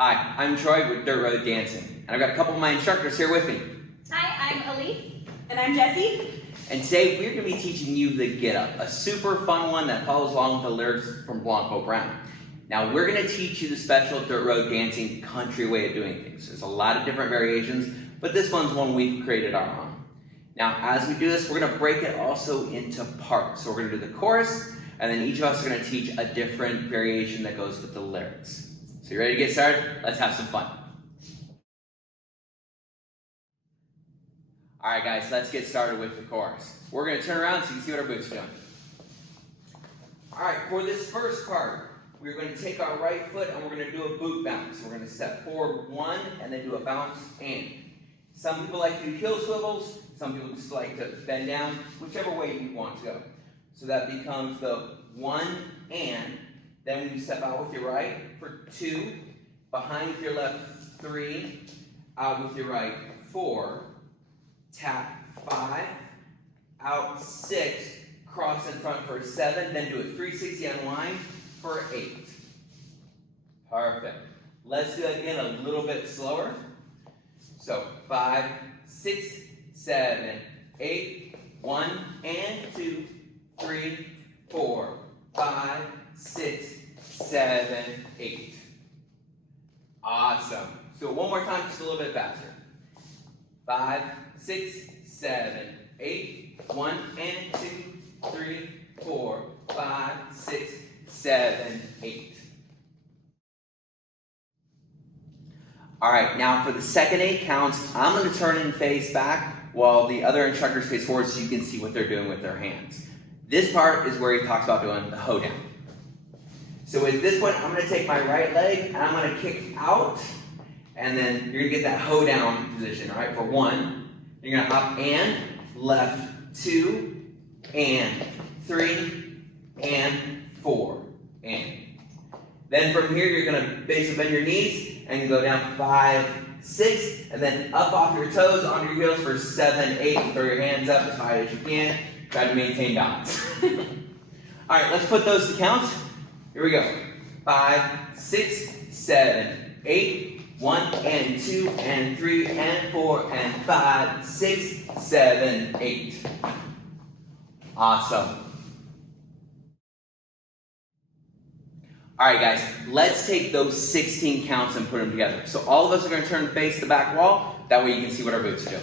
Hi, I'm Troy with Dirt Road Dancing, and I've got a couple of my instructors here with me. Hi, I'm Elise. And I'm Jessie. And today we're going to be teaching you the Git Up, a super fun one that follows along with the lyrics from Blanco. Now we're going to teach you the special Dirt Road Dancing country way of doing things. There's a lot of different variations, but this one's one we've created our own. Now as we do this, we're going to break it also into parts. So we're going to do the chorus, and then each of us are going to teach a different variation that goes with the lyrics. So you ready to get started? Let's have some fun. All right, guys, let's get started with the chorus. We're going to turn around so you can see what our boots are doing. All right, for this first part, we're going to take our right foot and we're going to do a boot bounce. We're going to step forward one and then do a bounce and. Some people like to do heel swivels. Some people just like to bend down, whichever way you want to go. So that becomes the one and. Then when you step out with your right for 2, behind with your left 3, out with your right 4, tap 5, out 6, cross in front for 7, then do a 360 unwind for 8. Perfect. Let's do that again a little bit slower. So 5, 6, 7, 8, 1 and 2, 3, 4, 5, 6, 7, 8. Awesome. So one more time, just a little bit faster. 5, 6, 7, 8, 1 and 2, 3, 4, 5, 6, 7, 8. All right, now for the second 8 counts, I'm going to turn and face back while the other instructors face forward so you can see what they're doing with their hands. This part is where he talks about doing the hoedown. So at this point, I'm going to take my right leg and I'm going to kick out, and then you're going to get that hoedown position, all right? For 1, you're going to hop and left 2 and 3 and 4 and. Then from here, you're going to basically bend your knees and go down 5, 6, and then up off your toes, onto your heels for 7, 8. Throw your hands up as high as you can. Try to maintain balance. All right, let's put those to count. Here we go. 5, 6, 7, 8, 1 and 2 and 3 and 4 and 5, 6, 7, 8. Awesome. All right, guys, let's take those 16 counts and put them together. So all of us are going to turn and face the back wall. That way you can see what our boots are doing.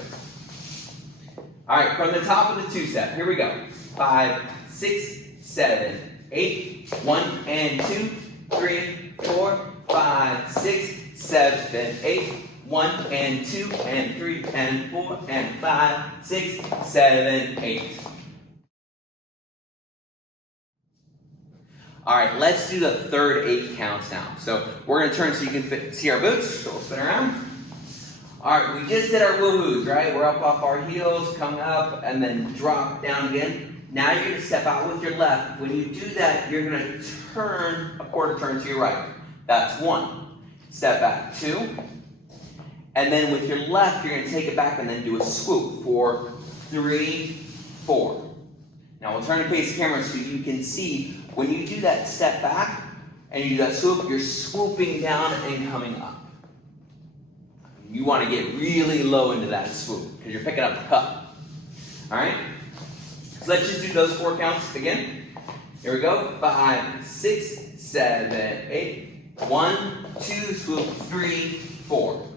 All right, from the top of the 2-step, here we go. 5, 6, 7, 8, 1 and 2, 3, 4, 5, 6, 7, 8, 1 and 2 and 3 and 4 and 5, 6, 7, 8. All right, let's do the third 8 counts now. So we're going to turn so you can see our boots. So we'll spin around. All right, we just did our woohoos, right? We're up off our heels, come up, and then drop down again. Now you're going to step out with your left. When you do that, you're going to turn a quarter turn to your right. That's 1. Step back 2. And then with your left, you're going to take it back and then do a swoop for 3, 4. Now we'll turn and face the camera so you can see when you do that step back and you do that swoop, you're swooping down and coming up. You want to get really low into that swoop because you're picking up the cup. All right? So let's just do those 4 counts again. Here we go. 5, 6, 7, 8. 1, 2, swoop, 3, 4.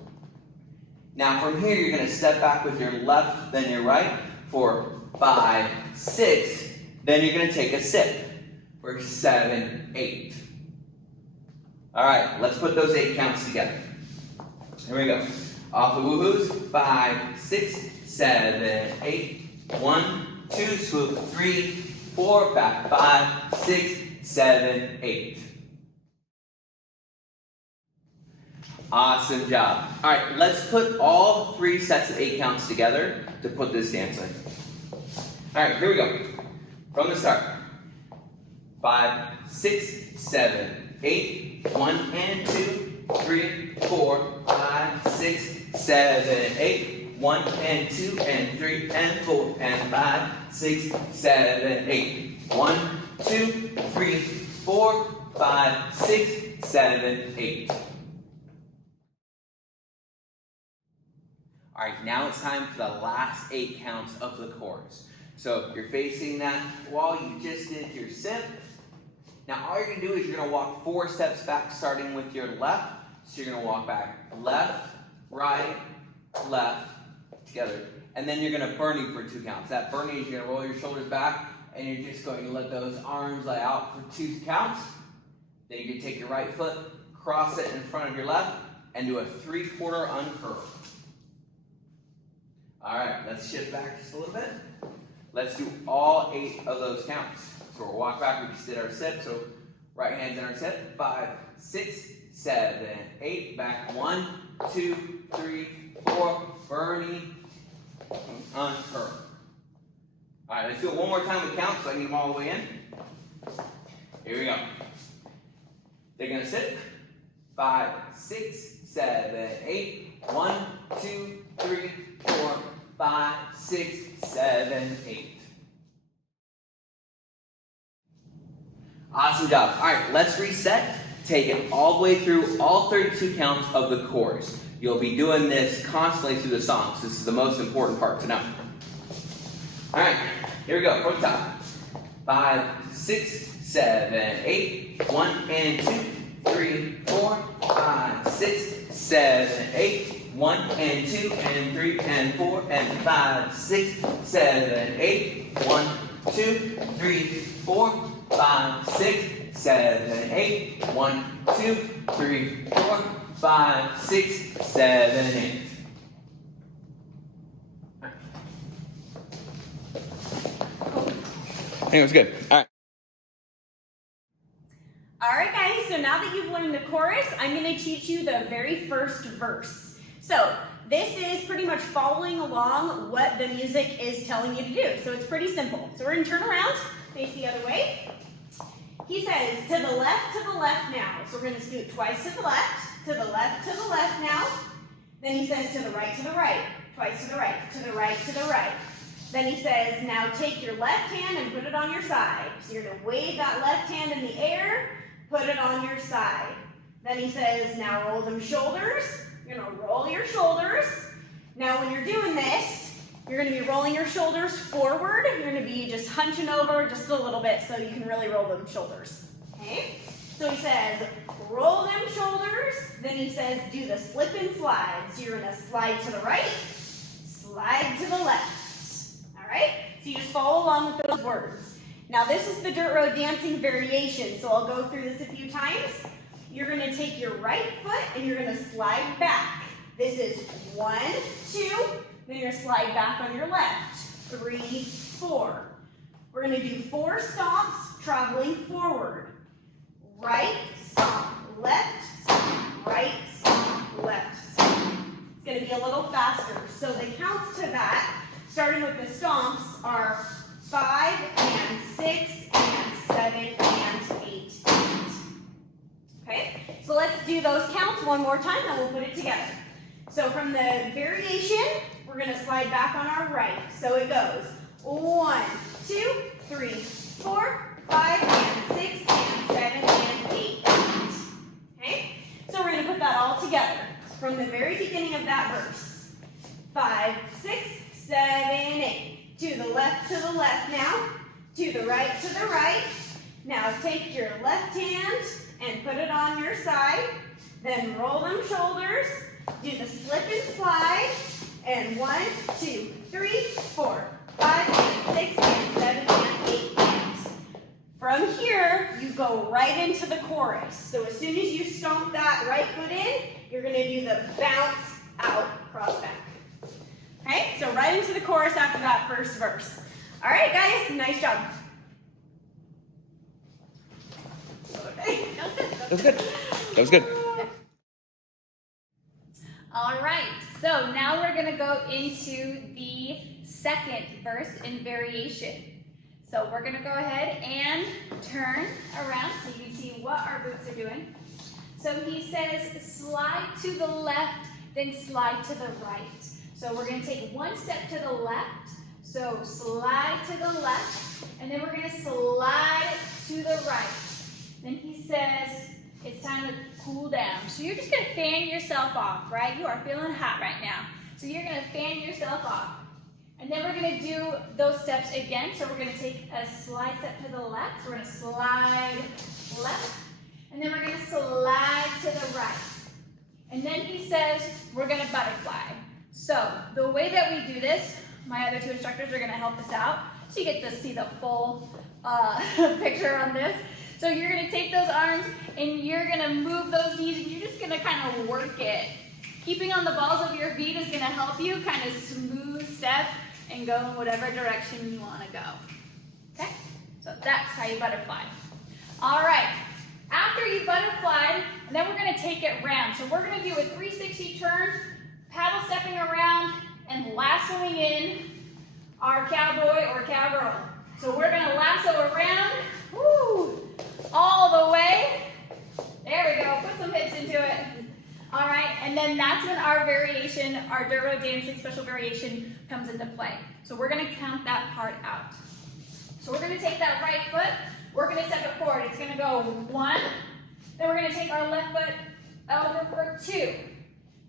Now from here, you're going to step back with your left, then your right for 5, 6. Then you're going to take a sip for 7, 8. All right, let's put those 8 counts together. Here we go. Off the woohoos. 5, 6, 7, 8. 1, 2, swoop, 3, 4, back 5, 6, 7, 8. Awesome job. All right, let's put all 3 sets of 8 counts together to put this dance in. All right, here we go. From the start. 5, 6, 7, 8, 1 and 2, 3, 4, 5, 6, 7, 8, 1 and 2 and 3 and 4 and 5, 6, 7, 8. 1, 2, 3, 4, 5, 6, 7, 8. All right, now it's time for the last 8 counts of the chorus. So you're facing that wall, you just did your sip. Now all you're gonna do is you're gonna walk 4 steps back, starting with your left. So you're gonna walk back left, right, left, together. And then you're gonna Bernie for 2 counts. That Bernie is you're gonna roll your shoulders back and you're just going to let those arms lay out for 2 counts. Then you're gonna take your right foot, cross it in front of your left, and do a 3/4 uncurl. All right, let's shift back just a little bit. Let's do all 8 of those counts. So we'll walk back, we just did our sip, so right hand's in our sip. 5, 6, 7, 8, back 1, 2, 3, 4, Bernie, uncurl. All right, let's do it one more time with counts so I can get them all the way in. Here we go. They're gonna sit. 5, 6, 7, 8, 1, 2, 3, 4, 5, 6, 7, 8. Awesome job. All right, let's reset. Take it all the way through all 32 counts of the chorus. You'll be doing this constantly through the songs. This is the most important part to know. All right, here we go. From the top. 5, 6, 7, 8. 1 and 2, 3, 4, 5, 6, 7, 8. 1 and 2 and 3 and 4 and 5, 6, 7, 8. 1, 2, 3, 4, 5, 6, 7, 8. 1, 2, 3, 4, 5, 6, 7, 8. I think it was good. All right. All right, guys, so now that you've learned the chorus, I'm going to teach you the very first verse. So this is pretty much following along what the music is telling you to do. So it's pretty simple. So we're going to turn around, face the other way. He says, to the left now. So we're going to scoot twice to the left now. Then he says, to the right, twice to the right, to the right, to the right. Then he says, now take your left hand and put it on your side. So you're going to wave that left hand in the air, put it on your side. Then he says, now roll them shoulders. You're going to roll your shoulders. Now when you're doing this, you're going to be rolling your shoulders forward. You're going to be just hunching over just a little bit so you can really roll them shoulders. Okay? So he says, roll them shoulders. Then he says, do the slip and slide. So you're going to slide to the right, slide to the left. All right? So you just follow along with those words. Now this is the dirt road dancing variation. So I'll go through this a few times. You're going to take your right foot and you're going to slide back. This is 1, 2. Then you're going to slide back on your left. 3, 4. We're going to do 4 stomps traveling forward. Right stomp, left stomp, right stomp, left stomp. It's going to be a little faster. So the counts to that, starting with the stomps, are 5 and 6 and 7 and 8. Okay, so let's do those counts one more time, then we'll put it together. So from the variation, we're going to slide back on our right. So it goes 1, 2, 3, 4, 5, and 6, and 7, and 8. Okay, so we're going to put that all together from the very beginning of that verse. 5, 6, 7, 8. To the left now. To the right. Now take your left hand and put it on your side. Then roll them shoulders. Do the slip and slide. And 1, 2, 3, 4, 5, and 6, and 7, and 8. From here, you go right into the chorus. So as soon as you stomp that right foot in, you're going to do the bounce out cross back. Okay, so right into the chorus after that first verse. All right, guys, nice job. Okay. That was good. That was good. All right, so now we're going to go into the second verse in variation. So we're going to go ahead and turn around so you can see what our boots are doing. So he says slide to the left, then slide to the right. So we're going to take one step to the left. So slide to the left, and then we're going to slide to the right. Then he says it's time to cool down. So you're just going to fan yourself off, right? You are feeling hot right now. So you're gonna fan yourself off. And then we're gonna do those steps again. So we're gonna take a slide step to the left. So we're gonna slide left. And then we're gonna slide to the right. And then he says, we're gonna butterfly. So the way that we do this, my other two instructors are gonna help us out. So you get to see the full picture on this. So you're gonna take those arms and you're gonna move those knees and you're just gonna kind of work it. Keeping on the balls of your feet is gonna help you kind of smooth step and go in whatever direction you wanna go. Okay? So that's how you butterfly. All right, after you butterflied, and then we're gonna take it round. So we're gonna do a 360 turn, paddle stepping around, and lassoing in our cowboy or cowgirl. So we're gonna lasso around, woo, all the way. There we go, put some hips into it. All right, and then that's when our variation, our Duro dancing special variation comes into play. So we're gonna count that part out. So we're gonna take that right foot, we're gonna step it forward. It's gonna go 1, then we're gonna take our left foot over for 2.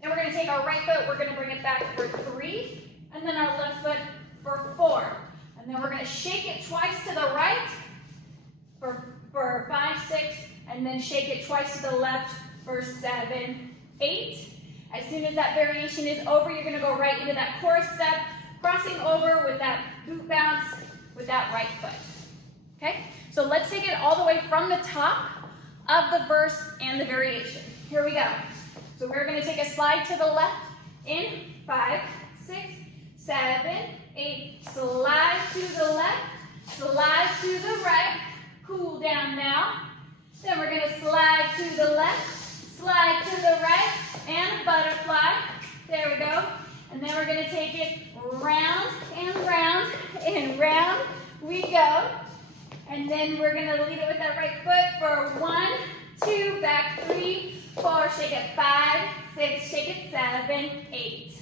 Then we're gonna take our right foot, we're gonna bring it back for 3, and then our left foot for 4. And then we're gonna shake it twice to the right for 5, 6, and then shake it twice to the left for 7, 8. As soon as that variation is over, you're gonna go right into that chorus step, crossing over with that boot bounce with that right foot. Okay? So let's take it all the way from the top of the verse and the variation. Here we go. So we're gonna take a slide to the left in 5, 6, 7, 8. Slide to the left, slide to the right. Cool down now. Then we're gonna slide to the left, slide to the right, and butterfly. There we go. And then we're gonna take it round and round and round we go. And then we're gonna lead it with that right foot for 1, 2, back 3, 4, shake it 5, 6, shake it 7, 8.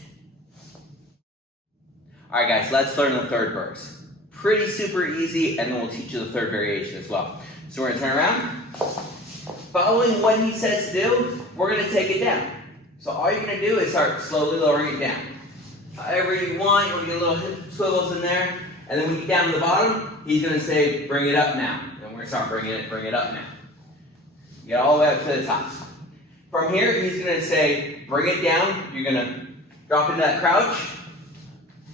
All right, guys, let's learn the third verse. Pretty super easy, and then we'll teach you the third variation as well. So we're gonna turn around. Following what he says to do, we're gonna take it down. So all you're gonna do is start slowly lowering it down. However you want, you wanna get little hip swivels in there, and then when you get down to the bottom, he's gonna say, bring it up now. And we're gonna start bring it up now. Get all the way up to the top. From here, he's gonna say, bring it down. You're gonna drop into that crouch,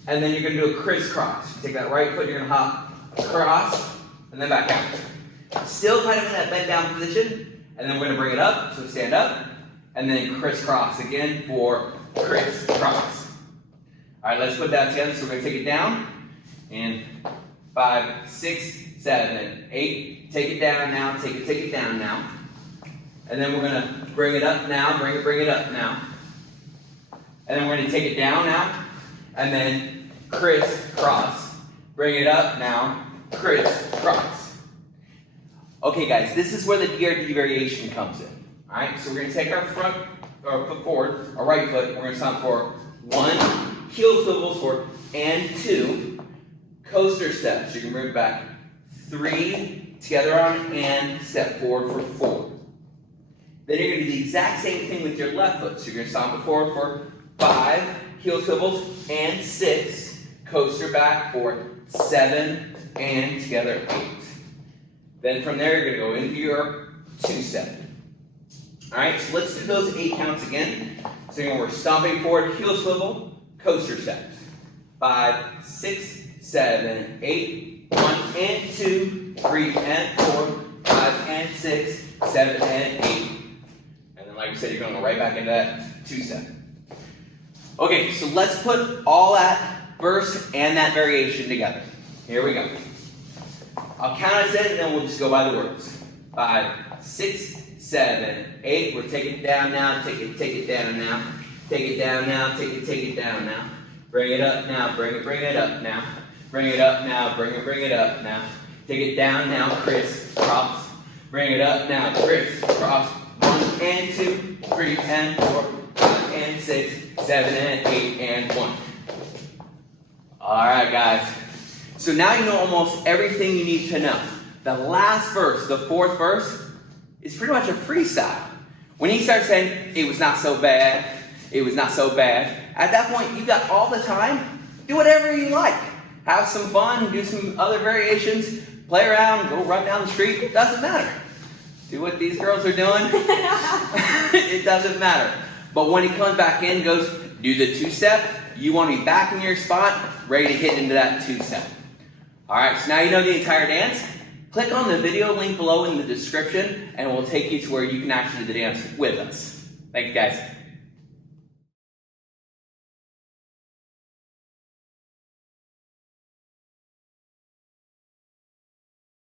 and then you're gonna do a crisscross. Take that right foot, you're gonna hop across, and then back out. Still kind of in that bent down position, and then we're gonna bring it up, so stand up, and then crisscross again for crisscross. All right, let's put that together. So we're gonna take it down, and 5, 6, 7, 8. Take it down now, take it down now. And then we're gonna bring it up now, bring it up now. And then we're gonna take it down now, and then crisscross. Bring it up now, crisscross. Okay guys, this is where the DRD variation comes in. All right, so we're gonna take our foot forward, our right foot, we're gonna stop for 1, heel swivels for, and 2, coaster steps. You can bring it back 3, together on and step forward for 4. Then you're gonna do the exact same thing with your left foot. So you're gonna stomp it forward for 5, heel swivels, and 6, coaster back for 7, and together 8. Then from there, you're gonna go into your 2-step. All right, so let's do those 8 counts again. So again, we're stomping forward, heel swivel, coaster steps. 5, 6, 7, 8, 1 and 2, 3 and 4, 5 and 6, 7 and 8. And then like I said, you're gonna go right back into that 2-step. Okay, so let's put all that verse and that variation together. Here we go. I'll count us in and then we'll just go by the words. 5, 6, 7, 8. We're taking it down now, take it down now. Take it down now, take it down now. Bring it up now, bring it up now. Bring it up now, bring it up now. Take it down now, crisscross. Bring it up now, crisscross. 1 and 2, 3 and 4, 5 and 6, 7 and 8 and 1. Alright guys, so now you know almost everything you need to know. The last verse, the 4th verse, is pretty much a freestyle. When he starts saying, it was not so bad, it was not so bad, At that point, you've got all the time. Do whatever you like. Have some fun, do some other variations, play around, go run down the street. It doesn't matter. Do what these girls are doing. It doesn't matter. But when he comes back in, goes, do the two-step, you want to be back in your spot, ready to hit into that two-step. All right, so now you know the entire dance. Click on the video link below in the description, and we'll take you to where you can actually do the dance with us. Thank you, guys.